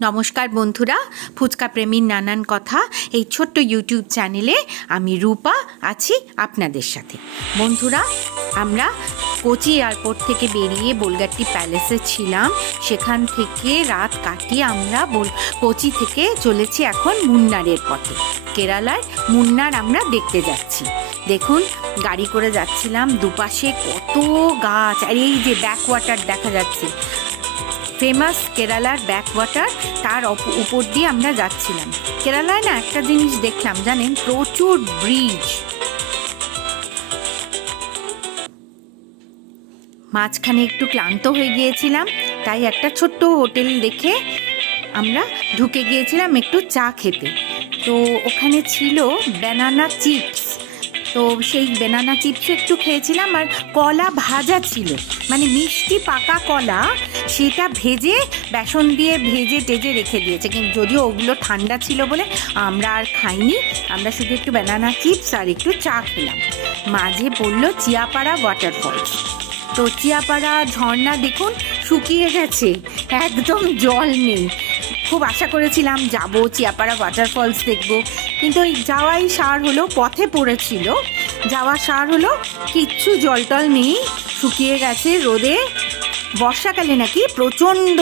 নমস্কার বন্ধুরা, ফুচকা প্রেমীর নানান কথা এই ছোট্ট ইউটিউব চ্যানেলে আমি রূপা আছি আপনাদের সাথে। বন্ধুরা, আমরা কোচি এয়ারপোর্ট থেকে বেরিয়ে বোলগাট্টি প্যালেসে ছিলাম। সেখান থেকে রাত কাটিয়ে আমরা কোচি থেকে চলেছি এখন মুন্নারের পথে। কেরালার মুন্নার আমরা দেখতে যাচ্ছি। দেখুন, গাড়ি করে যাচ্ছিলাম, দুপাশে কত গাছ, আর এই যে ব্যাকওয়াটার দেখা যাচ্ছে, ফেমাস কেরালার ব্যাকওয়াটার, তার উপর দিয়ে আমরা যাচ্ছিলাম। কেরালায় না একটা জিনিস দেখলাম জানেন, প্রচুর ব্রিজ। মাঝখানে একটু ক্লান্ত হয়ে গিয়েছিলাম, তাই একটা ছোট্ট হোটেল দেখে আমরা ঢুকে গিয়েছিলাম একটু চা খেতে। তো ওখানে ছিল ব্যানানা চিপস, তো সেই ব্যানানা চিপস একটু খেয়েছিলাম, আর কলা ভাজা ছিল, মানে মিষ্টি পাকা কলা, সেটা ভেজে বেসন দিয়ে ভেজে টেজে রেখে দিয়েছে। কিন্তু যদিও ওগুলো ঠান্ডা ছিল বলে আমরা আর খাইনি, আমরা শুধু একটু ব্যানানা চিপস আর একটু চা খেলাম। মাঝে পড়লো চিয়াপাড়া ওয়াটারফলস। তো চিয়াপাড়া ঝর্ণা দেখুন শুকিয়ে গেছে, একদম জল নেই। খুব আশা করেছিলাম যাব চিয়াপাড়া ওয়াটারফলস দেখব, কিন্তু ওই যাওয়াই সার হলো, পথে পড়েছিল, যাওয়া সার হলো, কিচ্ছু জলটল নেই, শুকিয়ে গেছে রোদে। বর্ষাকালে নাকি প্রচণ্ড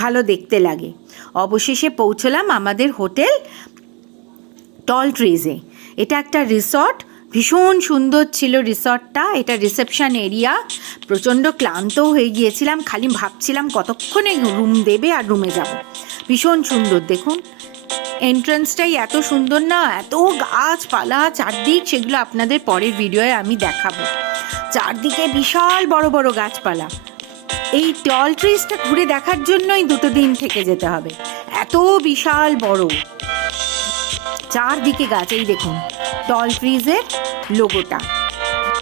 ভালো দেখতে লাগে। অবশেষে পৌঁছলাম আমাদের হোটেল টল ট্রিজে। এটা একটা রিসর্ট, ভীষণ সুন্দর ছিল রিসর্টটা। এটা রিসেপশন এরিয়া। প্রচণ্ড ক্লান্ত হয়ে গিয়েছিলাম, খালি ভাবছিলাম কতক্ষণে রুম দেবে আর রুমে যাব। ভীষণ সুন্দর, দেখুন এন্ট্রান্সটাই এত সুন্দর না, এত গাছপালা চারদিক, সেগুলো আপনাদের পরের ভিডিওয়ে আমি দেখাবো। চারদিকে বিশাল বড় বড় গাছপালা। এই টল ট্রিজটা ঘুরে দেখার জন্যই 2 দিন থেকে যেতে হবে, এত বিশাল বড়, চারদিকে গাছ। এই দেখুন টল ট্রিজের লোগোটা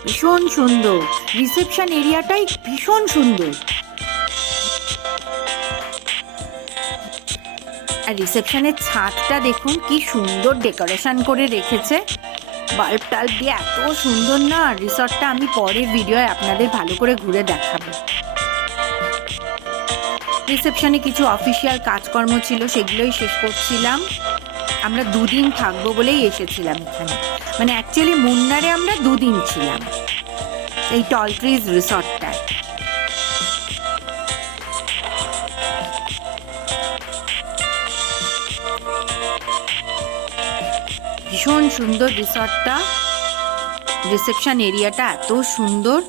ভীষণ সুন্দর, রিসেপশন এরিয়াটাই ভীষণ সুন্দর। আর রিসেপশনের ছাদটা দেখুন কি সুন্দর ডেকোরেশন করে রেখেছে, বাল্ব টাল্ব দিয়ে, এত সুন্দর না রিসর্টটা। আমি পরের ভিডিওয়ে আপনাদের ভালো করে ঘুরে দেখাবো। রিসেপশনে কিছু অফিসিয়াল কাজকর্ম ছিল, সেগুলোই শেষ করছিলাম। আমরা 2 দিন থাকবো বলেই এসেছিলাম এখানে, মানে অ্যাকচুয়ালি মুন্নারে আমরা 2 দিন ছিলাম এই টল ট্রিজ রিসর্টটায়। ভীষণ সুন্দর রিসর্টটা, রিসেপশন এরিয়াটা এত সুন্দর।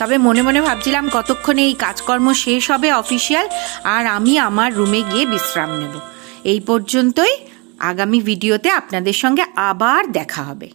তবে মনে মনে ভাবছিলাম কতক্ষণে এই কাজকর্ম শেষ হবে অফিসিয়াল, আর আমি আমার রুমে গিয়ে বিশ্রাম নেব। এই পর্যন্তই, আগামী ভিডিওতে আপনাদের সঙ্গে আবার দেখা হবে।